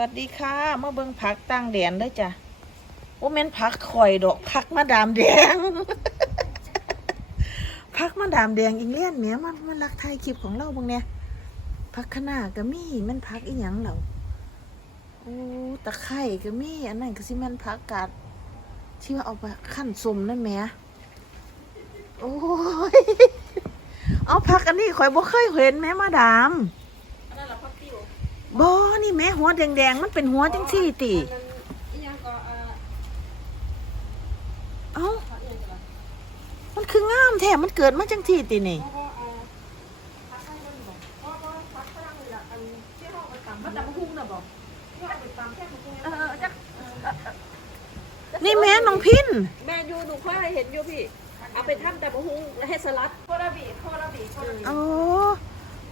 วัสดีค่ะมาเบิ่งผักตั้งแดนเด้อจ้ะโอ้แม่นผักข่อยดอกผักมาดามแดงผักมาดามแดงอีเลียนเมียมันมันรักไทยคลิปของเราบิ่งเนี่ยผักคะน้าก็มีแมันผักอีหยังเหล่าโอ้ตะไคร่ก็มีอันนั้นก็สิแม่นผักกาดที่ว่าเอาไปขั้นสมนั่นแหมโอ้ยเอาผักอันนี้ข่อยบ่เคยเห็นแม่มาดาม อันนั้นละพักติ้ว บอนี่แม่หัวแดงๆ มันเป็นหัวจังซี่ติอันนั้นอีหยังก็เอ่อเอ้าพักอีหยังก็ล่ะมันคืองามแท้มันเกิดมาจังซี่ตินี่เพราะว่าเอ่อพักให้มันบอกเพราะว่าพักฝรั่งนี่ล่ะอันที่เฮาเอาไปตำมันตำบักหุ่งน่ะบอกที่เฮาเอาไปตำแค่บักหุ่งเออจักนี่แม่น้องพินแม่อยู่หนูค่อยเห็นอยู่พี่ เอาไปทำแต่บักหุ่งแล้วให้สลัดโคราบีโคราบีโคราบีโอ้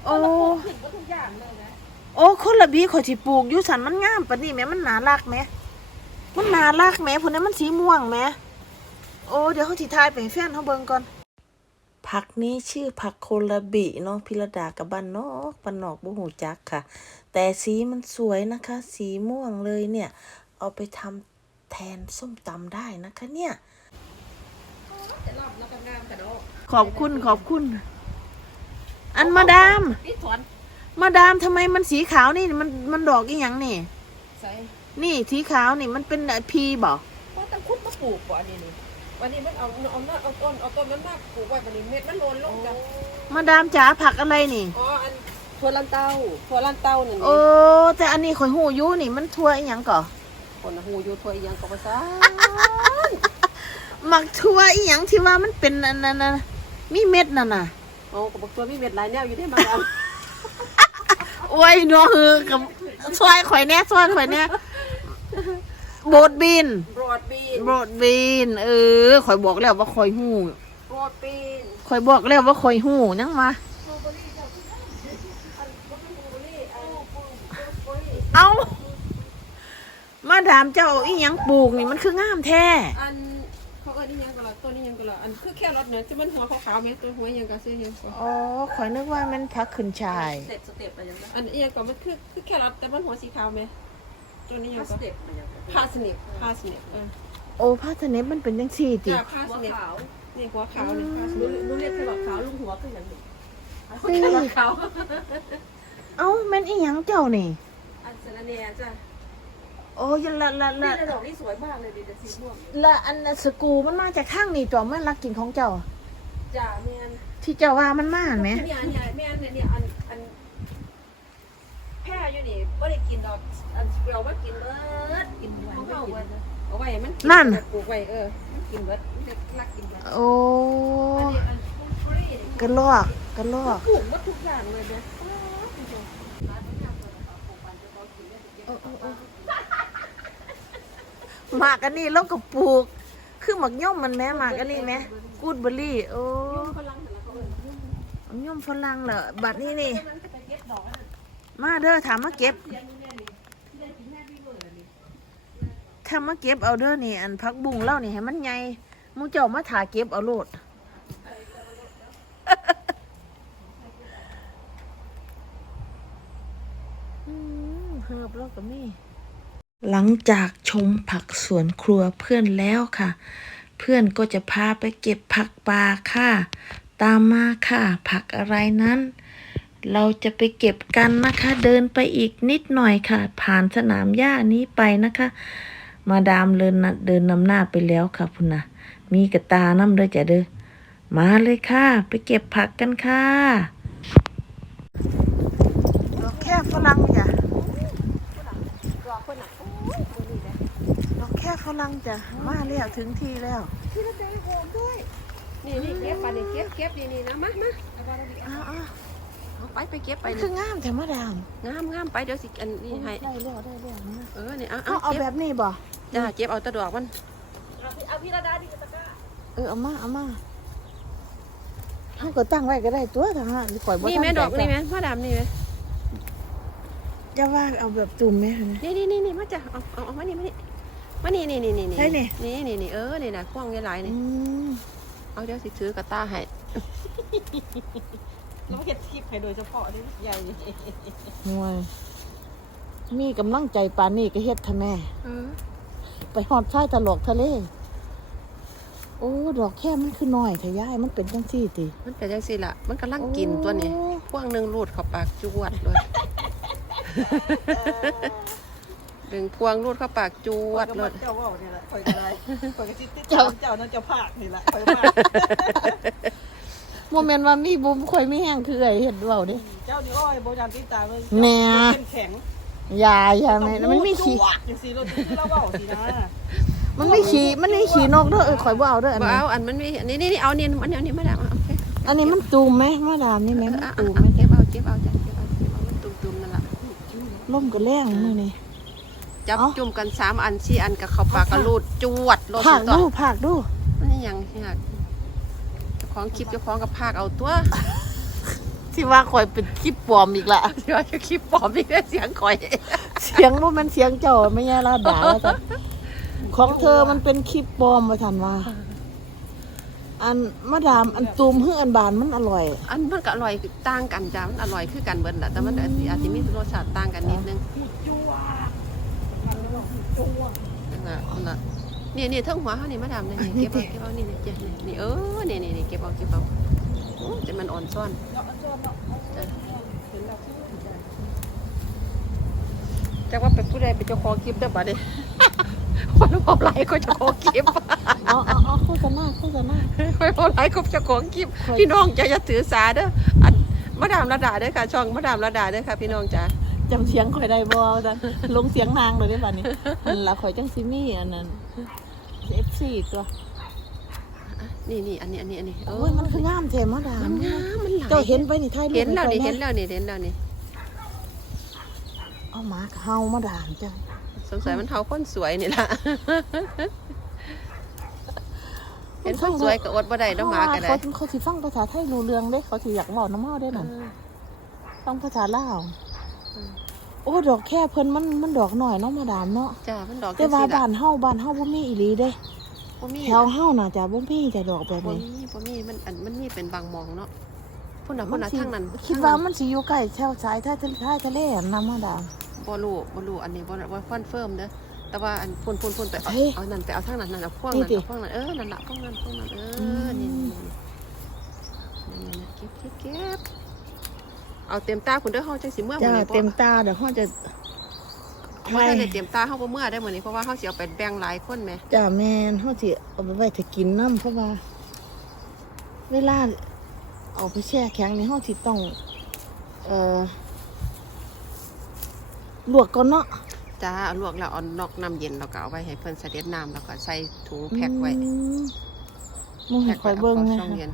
โอ้โอ้ผิดก็ทุกอย่างเลยนะ โอ้คนละบีข่อยสิปลูกอยู่สันมันงามปานนี้แม่มันน่ารักแม่มันน่ารักแม่พุ่นนั้นมันสีม่วงแม่โอ้เดี๋ยวเขาสิทายไปให้แฟนเขาเบิ่งก่อน ผักนี้ชื่อผักโคลาบิเนาะพิรดากับบ้านนอกบ้านนอกบ่หูจักค่ะ แต่สีมันสวยนะคะ สีม่วงเลยเนี่ย เอาไปทำแทนส้มตำได้นะคะเนี่ย แต่รอบแล้วก็งามแต่เนาะขอบคุณขอบคุณ อันมาดาม พี่ถอน มาดามทำไมมันสีขาวนี่มันมันดอกอีหยังนี่ ใส่นี่สีขาวนี่มันเป็นพีบ่เพราะต้องคุดมาปลูกกว่านี่นี่วันนี้มันเอาเอาเนื้อเอาต้นเอาต้นมันมากปลูกไว้วันนี้เม็ดมันโลนลงกันมาดามจ๋าผักอะไรนี่ อ๋ออันถั่วลันเต้าถั่วลันเต้านี่โอ้แต่อันนี้ข่อยหูอยู่นี่มันทั่วอีหยังก่อคนน่ะหูอยู่ถั่วอีหยังก็บ่ซ่าหมักทั่วอีหยังที่ว่ามันเป็นอันนั้นน่ะมีเม็ดนั่นน่ะโอ้ก็บอกตัวมีเม็ดหลายแนวอยู่ที่บางอัน โอ้ยเนัวฮือกับซอยข่อยแน่ซอยข่อยแน่โบดบิน โรดบีนโบดบิน เออข่อยบอกแล้วว่าข่อยหูโรดบีนข่อยบอกแล้วว่าข่อยหูยังมาเอามาดามเจ้าอีหยังปลูกนี่มันคืองามแท้ อัน เขาเอิ้นอีหยังก็ล่ะตัวนี้หยังก็ล่ะอันคือแค่รถเนี่ยที่มันหัวขาวๆแม่ตัวหัวอีหยังก็ซื้อหยังก็อ๋อข่อยนึกว่ามันพักขึ้นชาย สเต็ปสเต็ปอะไรอย่างเงี้ยอันอีหยังก็มันคือคือแค่รถแต่มันหัวสีขาวแม่ตัวนี้หยังก็สเต็ปผ้าสนิทผ้าสนิทเออโอ้ผ้าทะเนปมันเป็นจังซี่ติ จ้าผ้าสนิทนี่หัวขาวนี่ผ้าสนิทลูกเรียกฉบับขาวลุงหัวขึ้นอย่างหนึ่งสิหัวขาวเอ้าแม่นอีหยังเจ้านี่อันสารเนียจ้ะ โอ้ยละละนี่ละระดอกนี่สวยมากเลยดีแต่สีม่วงละอันน่ะสกรูมันมาจากข้างนี่ตัวแม่นรักกินของเจ้าจ้าแม่นที่เจ้าว่ามันมาหั่นไหมเนี่ยเนี่ยแม่นเนี่ยเนี่ยอันอันแพ้อยู่นี่ไม่ได้กินดอกอันเปรียวมากินเบิดกินของเขาเบิดเอาไว้มันกิปลูกไว้เออมันกินเบิดมันจะรักกินเบิดโอ้อันนี้อันฟรีนี่กระลอกกระลอก ปลูกหมดทุกอย่างเลยเนี่ย หมากอันนี้เราก็ปลูก คือหมักย่อมมันแม่หมากอันนี้แม่กูดเบอร์รี่โอ้ย่อมฝรั่งเหรอบัดนี้นี่ มาเด้อถามมาเก็บเลี้ยงอยู่เนี่ยนี่เลี้ยงกินแม่พี่เลยอันนี้ถ้ามาเก็บเอาเด้อนี่ อันพักบุ้งเล่านี่ให้มันใหญ่มูเจ้ามาถาเก็บเอาโลดอืมเฮือบแล้วก็มี หลังจากชมผักสวนครัวเพื่อนแล้วค่ะ เพื่อนก็จะพาไปเก็บผักป่าค่ะ ตามมาค่ะ ผักอะไรนั้น เราจะไปเก็บกันนะคะ เดินไปอีกนิดหน่อยค่ะ ผ่านสนามหญ้านี้ไปนะคะ มาดามเลินนะเดินนำหน้าไปแล้วค่ะพุ่นนะมีกระตาน้ำด้วยจ้ะเด้อมาเลยค่ะ ไปเก็บผักกันค่ะแค่ฝรั่งจ้ะ ดอกคนน่ะโอ้ยตัวนี้แหละ ดอกแค่ฝรั่งจ้ะมาแล้วถึงที่แล้วที่เราจะโหมด้วย นี่นี่เก็บไปนี่เก็บเก็บนี่นี่นะมามาเอาไปเอาไปอ้าวอ้าวเอาไปไปเก็บไปมันนี่คืองามแต่มาดามงามงามไปเดี๋ยวสิอันนี้ให้ได้แล้วได้แล้วนะเออนี่เอาเอาเอาเอาเก็บแบบนี้บ่จ้าเก็บเอาแตะดอกมันเอาพี่ระดาดีกับตะกร้าเออเอามาเอามาเขาก็ตั้งไว้ก็ได้ตัวทหารข่อยบ่นี่ตั้งแม่ดอกใจนี่แม่พ่อดำนี่แม่จะว่าเอาแบบจุ่มไหมคะนะนี่นี่นี่นี่มาจ้ะเอาเอาเอามานี่มานี่ มานี่นี่นี่นี่นี่ใช่นี่ นี่นี่นี่เออนี่นะกว้างหลายๆอืนี่มเอาเดี๋ยวสิถือกระตาให้เราเห็ดทิพย์ให้โดยเฉพาะนี่ใหญ่ห่วย มีกำลังใจปานนี้ก็เฮ็ดทะแม่ไปฮอดชายตลกทะเล โอ้ ดอกแค่มันคือน้อยแต่ย่าย มันเป็นจังซี่ติมันเป็นจังซี่ล่ะ มันกำลังกินตัวนี้โอ้พวงหนึงรูดเข้าปากจวดเลย ดึงพวงรูดเข้าปากจวดเลยเจ้าว่าเนี่ยแหละคอยกันไรคอยกันติดเจ้าเจ้านั่นเจ้าภาคนี่แหละคอยภาคโมเมนต์ว่ามีบุมข่อยมีแห้งคือไอ้เฮ็ดเว้าเด้เจ้านี่อ้อยโบราณติดตาเลยแหน่ เป็นแข็งยาอย่าแม่มันมีขี้อย่างสีรถที่เราเบาสินะมันมีขี้มันมีขี้นกเด้อเออข่อยบ่เอาเด้ออันบ่นี้เอาอันมันมีอันนี้นี่นี่เอานี่มันเอานี่มาแล้วเอาโอเคอันนี้มันตูมไหมมาดามนี่ไหมมันอะตูมอะไหมเก็บเอาเก็บเอาจ้ะเก็บเอาเก็บเอามันตุ่มๆนั่นล่ะล่มก็แรงมื้อนี้ จับเอ้าจุ่มกันสามอันสี่อันกับเข้าปากกระลูดจวดโลดภาคตัดูวภาคดูนี่ยังอยากเจ้าของคลิปเจ้าของกับภาคเอาตัว ที่ว่าข่อยเป็นคลิปปลอมอีกละเดี๋ยวจะคลิปปลอมนี่ได้เสียงคอย เสียงบ่แม่นเสียงเจ้าไม่ใช่ลาดาว่าซั่นของเธอมันเป็นคลิปปลอมว่าซั่นว่า อันมาดามอันตูมเฮืออันบานมันอร่อย อันมันก็อร่อยต่างกันจ้ามันอร่อยคือกันเบิดแหละแต่มันอาจสิอาจจะมีรสชาติต่างกันนิดนึงจัวจัว นั่นน่ะนั่นน่ะนี่นี่เทั้งหัวเขานี่มาดามเลยนี่เก็บเอาเก็บเอานี่นี่เจ็บนี่นี่เออเนี่นี่นี่ยเก็บเอาเก็บเอาโอ้แต่มันอ่อนซ่อนจัวเนาะเห็นแล้วจักว่าเป็นผู้ใดเป็นเจ้าของคลิปได้อบัดนี้คนบอกหลายก็เจ้าของคลิปเอาเอาเอาโฆษณาโฆษณาคนบอกหลายก็เจ้าของคลิป พี่น้องจะอย่าถือสาเด้ออันมาดามระดาเด้อค่ะ ช่องมาดามระดาเด้อค่ะ พี่น้องจ้า จำเสียงข่อยได้บ่ว่าซั่นลงเสียงนางเลยได้บัดนี้นั่นล่ะข่อยจังสิมีอันนั้น FC ตัวนี่นี่อันนี้อันนี้อันนี้โอ้ยมันคืองามแท้มาดามัมนงามมันหลายเจ้าเห็นไปนี่ถ่ายรูปเห็นแล้วนี่ให้เห็นข้อยแล้วนี่เห็นแล้วนี่เอาหมาเฮามาดามจ้ะสงสัยมันเท้าคนสวยนี่ล่ะเห็นคนสวยก็อดบ่ได้ต้องมากันได้เขาเขาสิฟังภาษาไทยรู้เรื่องเด้เขาสิอยากเว้าน้ำเฮาได้นั่นฟังภาษาลาวอืม โอ้ ดอกแค่เพิ่นมันมันดอกน้อยเนาะมาดามเนาะจ้ามันดอกแต่จังว่าซี่ล่ะบ้านเฮาบ้านเฮาบ่มีอีหลีเด้บ่มีแถวเฮาน่ะจ้ะบ่มีแต่ดอกแบบบ่นี้มีบ่มีมันอันมันมีเป็นบางมองเนาะพุ่นน่ะพุ่นน่ะสิทางนั้นคิดว่ามันสิอยู่ใกล้แถวสายท่าทะเลท่าทะเลอะนะมาดามบ่รู้บ่รู้อันนี้บ่บ่คอนเฟิร์มเด้อแต่ว่าอันพุ่นพุ่นพุ่นไปเอาเฮ้ยเอานั่นไปเอาทางนั้นนั่นเอาพวงนี่นั้นดิเอาพวงนั้นเออนั่นล่ะพวงนั้นพวงนั้นเออมนี่นี่นี่นี่ๆๆเก็บเก็บเก็บ เอาเต็มตาคุณเด้อเฮาจังสิเมื่อจ้ามื้อนี้เต็มตาเดี๋ยวเฮาจะบ่ทันได้เต็มตาเฮาบ่เมื่อได้มื้อนี้เพราะว่าเฮาสิเอาไปแบ่งหลายคนแหมจ้าแม่นเฮาสิเอาไปไว้ถ้ากินน้ำเพราะว่า เวลาเอาไปแช่แข็งนี่เฮาสิต้อง เอ่อลวกก่อนเนาะจ้าเอาลวกแล้วเอานอกน้ำเย็นแล้วก็เอาไว้ให้เพิ่นเสด็จน้ำแล้วก็ใส่ถุงแพ็คไว้อืมมึงให้แพ็คคอยไว้เบิ่งเอานะเข้าช่องเย็น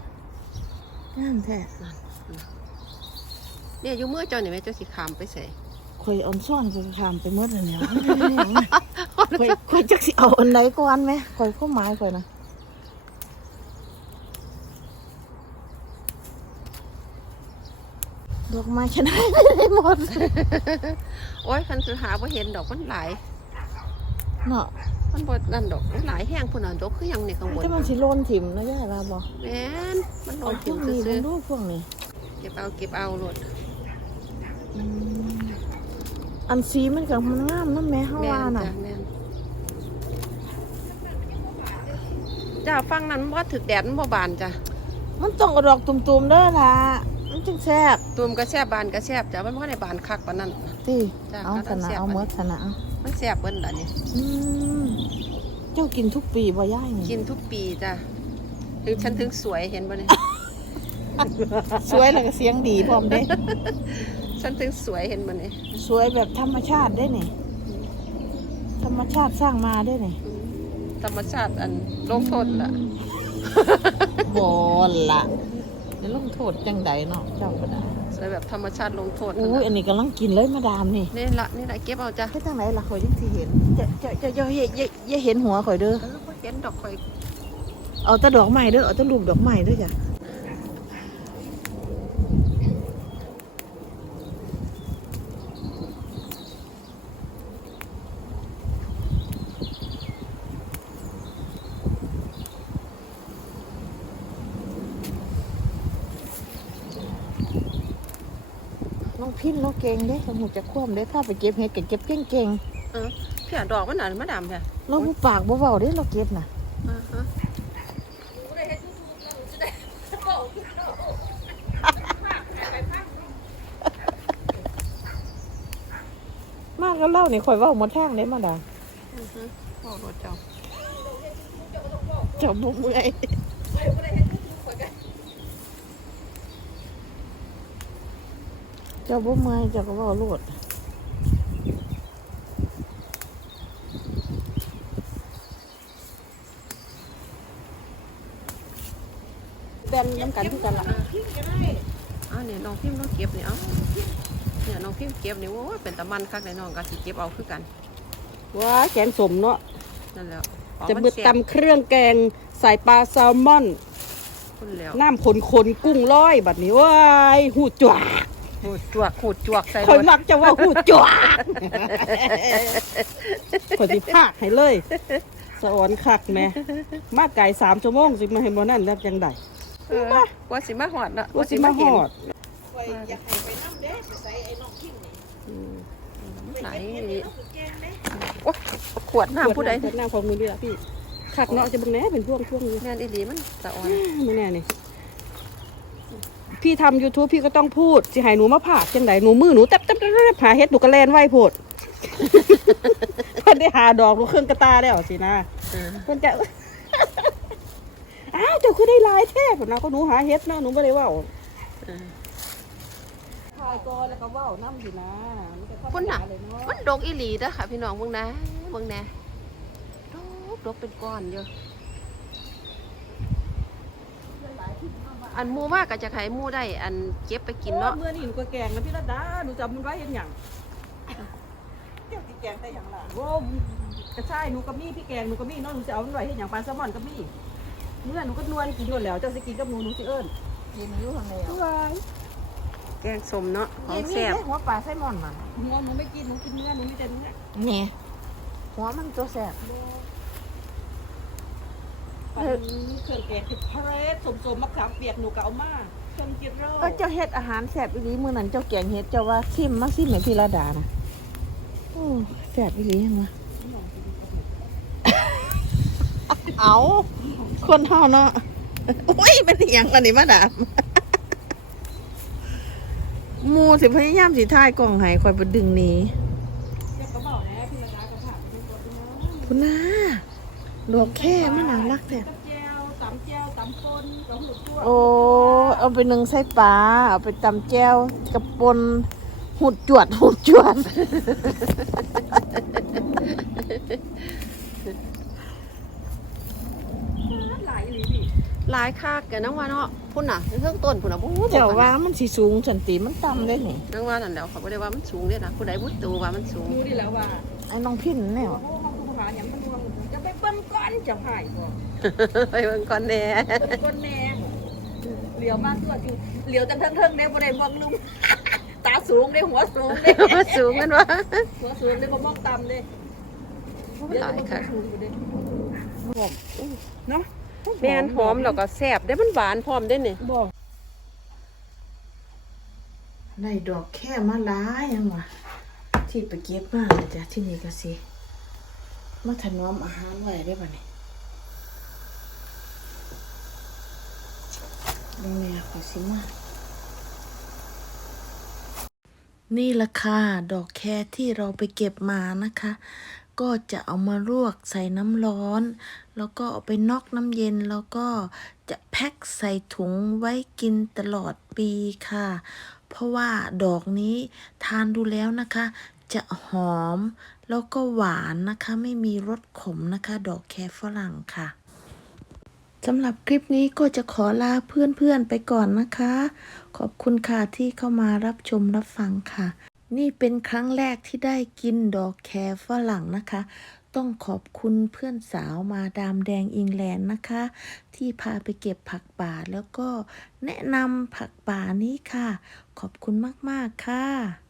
งามแท้ เนี่ยอยู่มือเจ้านี่แม่เจ้าสิขามไปใส่คอยเอ่อนซ่อนก็ข้ามไปหมดแล้วเนี่ยคอยคอยจักสิเอาอันไหนก่อนไหมคอยก็หมายคอยนะดอกไม้ชนะไม่ได้หมด โอ้ยคันสุหาบ่เห็นดอกมันหลายเนาะมันบ่นั่นดอกมันหลายแห้งพุ่นน่ะดอกคือหยังนี่ข้างบนแต่มันสิโลนถิ่มนะย่าว่าบ่แม่นมันโดเอานพทิ่วมกนี้ซื่มัอนดูพวกนี้ๆเก็บเอาเก็บเอาโลด อืมอันสีมันกับมันงามน้ำแม่เฮาแม่ว่านน่ะจ้ะแม่นจ้าฟังนั้นบ่ถึกแดดมันบ่บานจ้ะมันต้องเอาดอกตุ่มๆเด้อล่ะมันจึงแซ่บตูมก็แซ่บบานก็แซ่บจ้ะมันบ่ได้บานคักปานนั้นติจ้ะเอาก็สต้องนะแซ่บเอาอันนี้หมดสนะเอามันแซ่บเบิ่นล่ะนี่อืมเจ้ากินทุกปีบ่ย่ายนี่กินทุกปีจ้ะถึงฉันถึงสวยเห็นบ่เนี่ยสวยแล้วก็เสียงดีพร้อมเด้ ฉันถึงสวยเห็นบ่เนี่ยสวยแบบธรรมชาติได้นี่ธรรมชาติสร้างมาได้นี่ธรรมชาติอันลงโทษล่ะบอละแล้วลงโทษจังใดเนาะเจ้าก็ได้สวยแบบธรรมชาติลงโทษนั่นอุ้ยล่ะอันนี้กำลังกินเลยมาดามนี่นี่ละนี่ละเก็บเอาจ้ะแค่จังไหนล่ะข่อยยังสิเห็นจะจะจะจะอย่าอย่าอย่าเห็นหัวข่อยเด้อเออบ่เห็นดอกข่อยเอาแต่ดอกไม้เด้อเอาแต่รูปดอกไม้เด้อจ้ะ พินเราเก่งเด้สมุจะคว่ำเด้ถ้าไปเก็บเห็ดก็เก็บเก่งเก่งเออเพี่ยดอกมันหน่ะมาดำแท้ๆเราบ่ปากบ่เว้าเด้เราเก็บน่ะมากก็เล่านี่ข่อยว้าหมดแทางเด้มาดาอือฮึพ่อรถเจ้าเจ้าบ่เมื่อย จ้าบ่เมื่อยเจ้าก็เว้าโลดแบนน้ำกันคือกันละอ้าวเนี่ยน้องพิมพ์ต้องเก็บนี่เอ้าเนี่ยน้องพิมพ์เก็บนี่โอ้ยเป็นตะมันคักในน้องก็สิเก็บเอาคือกันว้าแกงสมเนาะนั่นแหล้วของจะมันเบิดแซ่บตำเครื่องแกงใส่ปลาแซลมอนคุณแล้วน้ำขนขนๆกุ้งร้อยบัดนี้ว้ายหูจวก หูดจวกหูดจวกใส่คอยรถมักจะว่าหูจวกคอยสิพากให้เลยสะออนคักแม่มาไก่สามชั่วโมงสิมาให้บ่นั่นแล้วจังไดเออว่าสิมาหอดเนาะว่าสิมาหอดอืมไหนโอ้ขวดน้ำผู้ใดขวน้ำของมือเดียวพี่คักเนาะจะเบิ่งแหน่เป็นช่วงช่วงนี้ แม่นอีหลีมันตะอ่อน ไม่แน่นี่ พี่ทำ YouTube พี่ก็ต้องพูด สิให้หนูมาผากจังไดหนูมือหนูแตบแตบแตบแตบหาเฮ็ดหนูก็แลนไหวโพดเพิ่นได้หาดอกหนูเครื่องกระตาแล้วสินะเออเพิ่นจะอ้าวเจ้าคือได้หลายแท้พุ่นนะก็หนูหาเฮ็ดเนาะหนูบ่ได้เว้าเออถ่ายก่อนแล้วก็เว้านำสินะพุ่นน่ะมันดกอีหลีเด้อค่ะ พี่น้องเบิ่งนะเบิ่งแหน่ดกดกเป็นก้อนเยอะ อันหมูมากก็จะให้หมูได้ อันเก็บไปกินเนาะ เมื่อนี้หนูก็แกงนะพี่ระดาหนูจำมันไว้เฮ็ดหยังเดี๋ยวสิแกงได้หยังล่ะโว้กระชายหนูก็มีพี่แกงหนูก็มีเนาะหนูจะเอามันไว้เฮ็ดหยังปลาแซลมอนก็มีเมื่อหนูก็นวลกินนวลแล้วเจ้าสิกินกับหนูหนูสิเอิ้นกินอยู่ข้างในว้ายแกงสมเนาะของมีแซ่บหัวปลาไซมอนมันหนูหนูไม่กินหนูกินเนื้อหนูมีแต่เนื้อนี่หัวมันตัวแสบ ปันเครื่องแกงคือเพรสสมๆมะขามเปียกหนูก็เอามาเครื่องเจียวโร่เออเจ้าเฮ็ดอาหารแสบอีหลีมื้อนั้นเจ้าแกงเฮ็ดเจ้าว่าซิมมาซิมให้พี่ระดานะโอ้แสบอีหลียังวะเอาคนเฮาเนาะโอ้ยเป็นอหยังอันนี้มาดามหมูสิพยายามสิถ่ายกล่องให้คอยไปดึงหนี้เจ้าก็บอกนะพี่ระดากระถางเป็นตัวเป็นน้องคุณนา ดอกแค่มันน่ารักแท้กับแจวตำแจวตำปนกับหูตัวโอ้เอาไปนึ่งใส่ปลาเอาไปตำแก้วกับปนหุดจวดหุดจวด หลายอีหลีพี่หลายคากแกนังว่าเนาะพุ่นน่ะเครื่องต้นพุ่นน่ะโอ้โหเจ้าว่ามันสิสูงสันติมันต่ำเลยนี่นังว่านั่นแหล้วเขาบ่ได้ว่ามันสูงเด้นะผู้ใดบุตูว่ามันสูงดูดิแล้วว่าไอ้น้องพินแนวโอ้มาคูหาอย่ นจะหายบ่ไปเบิ่งก่อนแหน่ก้อนแนงเหลียวมากตัวอยู่เหลียวจังเทิงๆเด้บ่ได้มองลุมตาสูงเด้หัวสูงเด้สูงกันวะหัวสูงเด้บ่มองต่ำเด้หลายค่ะสูงอยู่เด้หอมเนาะแม่นหอมแล้วก็แซ่บได้มันหวานพร้อมได้นี่บอกได้ดอกแค่มาหลายยังวะที่ไปเก็บมาจ้ะที่นี่ก็สิ มาถนอมอาหารไว้ได้ป่ะนี่ลงแม่ขอสิมานี่ละค่ะดอกแครที่เราไปเก็บมานะคะ ก็จะเอามาลวกใส่น้ำร้อน แล้วก็เอาไปนอกน้ำเย็นแล้วก็จะแพ็คใส่ถุงไว้กินตลอดปีค่ะ เพราะว่าดอกนี้ทานดูแล้วนะคะ จะหอม แล้วก็หวานนะคะ ไม่มีรสขมนะคะ ดอกแครฝรั่งค่ะสำหรับคลิปนี้ก็จะขอลาเพื่อนๆไปก่อนนะคะ ขอบคุณค่ะที่เข้ามารับชมรับฟังค่ะ นี่เป็นครั้งแรกที่ได้กินดอกแครฝรั่งนะคะ ต้องขอบคุณเพื่อนสาวมาดามแดงอิงแลนด์นะคะ ที่พาไปเก็บผักป่าแล้วก็แนะนำผักป่านี้ค่ะ ขอบคุณมากๆค่ะ